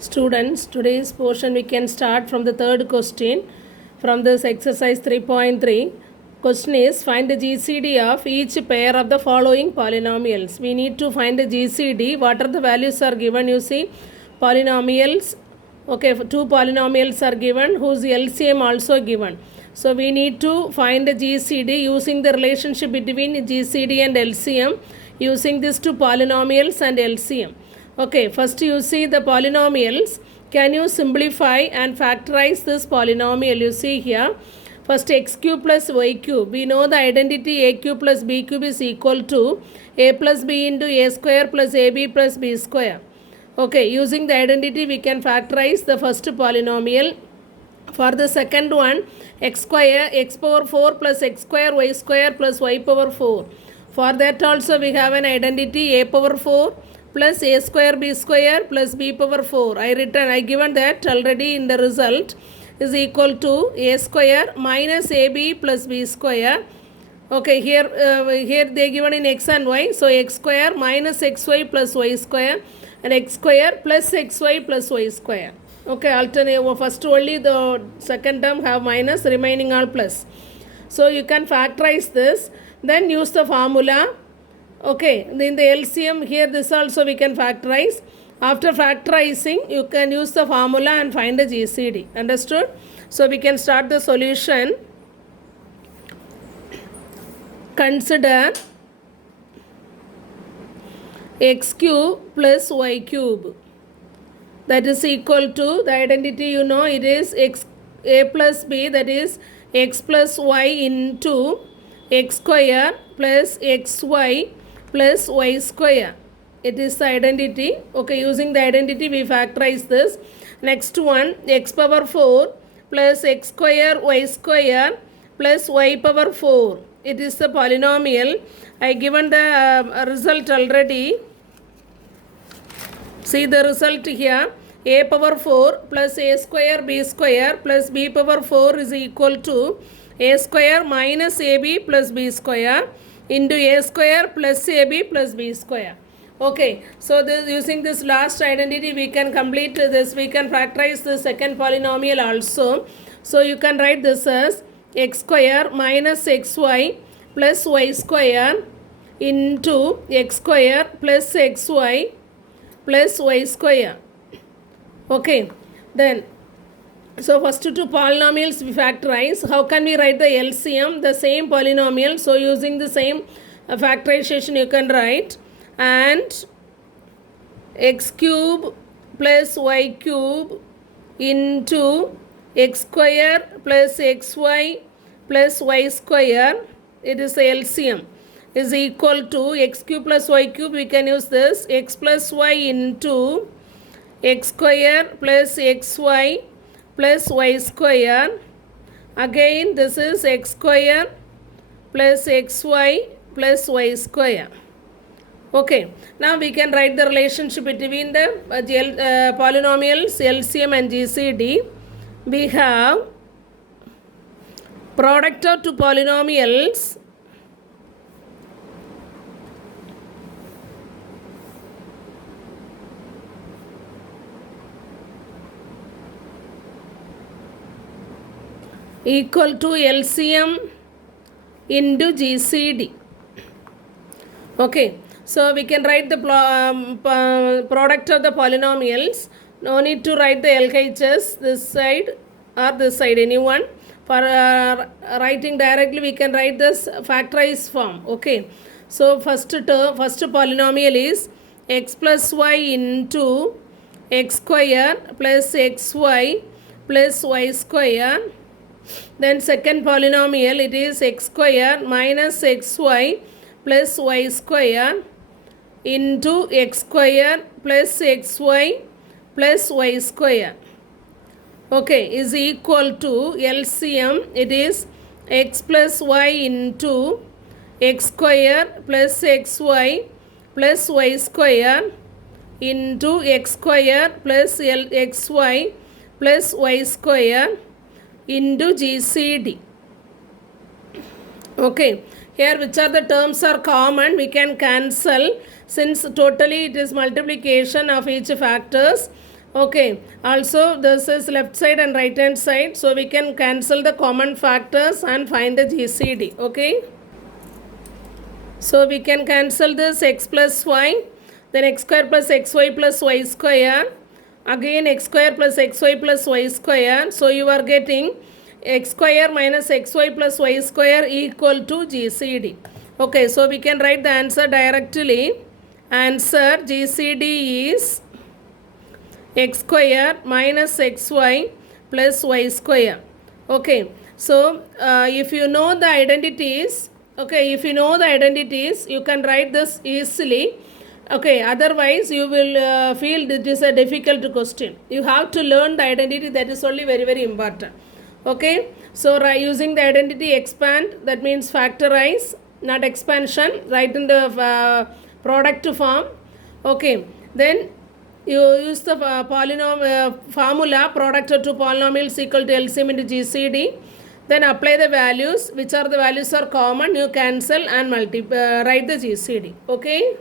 Students, today's portion we can start from the third question from this exercise 3.3. Question is, find the GCD of each pair of the following polynomials. We need to find the GCD. What are the values are given? You see, polynomials. Okay, two polynomials are given whose LCM also given. So we need to find the GCD using the relationship between GCD and LCM, using these two polynomials and LCM. Okay, first you see the polynomials. Can you simplify and factorize this polynomial? You see here, first x cube plus y cube. We know the identity a cube plus b cube is equal to a plus b into a square plus ab plus b square. Okay, using the identity we can factorize the first polynomial. For the second one, x square, x power 4 plus x square y square plus y power 4. For that also we have an identity a power 4 plus a square b square plus b power 4. I given that already in the result is equal to a square minus ab plus b square. Okay, here they given in x and y. So x square minus xy plus y square and x square plus xy plus y square. Okay, alternate. First only the second term have minus, remaining all plus. So you can factorize this, then use the formula. Okay, in the LCM here this also we can factorize. After factorizing you can use the formula and find the GCD. Understood? So we can start the solution. Consider x cube plus y cube. That is equal to the identity, you know, it is x a plus b, that is x plus y into x square plus xy plus y square. It is the identity. Okay, using the identity we factorize this. Next one, x power 4 plus x square y square plus y power 4. It is the polynomial. I given the result already. See the result here. A power 4 plus a square b square plus b power 4 is equal to a square minus ab plus b square into a square plus ab plus b square. Okay, so using this last identity we can complete this. We can factorize the second polynomial also. So you can write this as x square minus xy plus y square into x square plus xy plus y square. Okay, then so first two polynomials we factorize. How can we write the LCM? The same polynomial. So using the same factorization you can write, and x cube plus y cube into x square plus xy plus y square, it is the LCM, is equal to x cube plus y cube. We can use this x plus y into x square plus xy plus y square. Again this is x square plus xy plus y square. Okay, now we can write the relationship between the polynomials LCM and GCD. We have product of two polynomials equal to LCM into GCD. Okay, so we can write the product of the polynomials. No need to write the LHS this side or this side, anyone. For writing directly we can write this factorized form. Okay, so first polynomial is x plus y into x square plus xy plus y square. Then second polynomial, it is x square minus xy plus y square into x square plus xy plus y square. Okay, is equal to LCM. It is x plus y into x square plus xy plus y square into x square plus xy plus y square into GCD. Okay, here which are the terms are common, we can cancel, since totally it is multiplication of each factors. Okay, also this is left side and right hand side, so we can cancel the common factors and find the GCD. Okay, so we can cancel this x plus y, then x square plus xy plus y square, again x square plus xy plus y square. So you are getting x square minus xy plus y square equal to GCD. Okay, so we can write the answer directly. Answer GCD is x square minus xy plus y square. Okay, so if you know the identities, okay, if you know the identities, you can write this easily. Okay, otherwise you will feel it is a difficult question. You have to learn the identity, that is only very, very important. Okay, so using the identity expand, that means factorize, not expansion, write in the product form. Okay, then you use the formula product to polynomials equal to LCM into GCD. Then apply the values, which are the values are common, you cancel and write the GCD. Okay.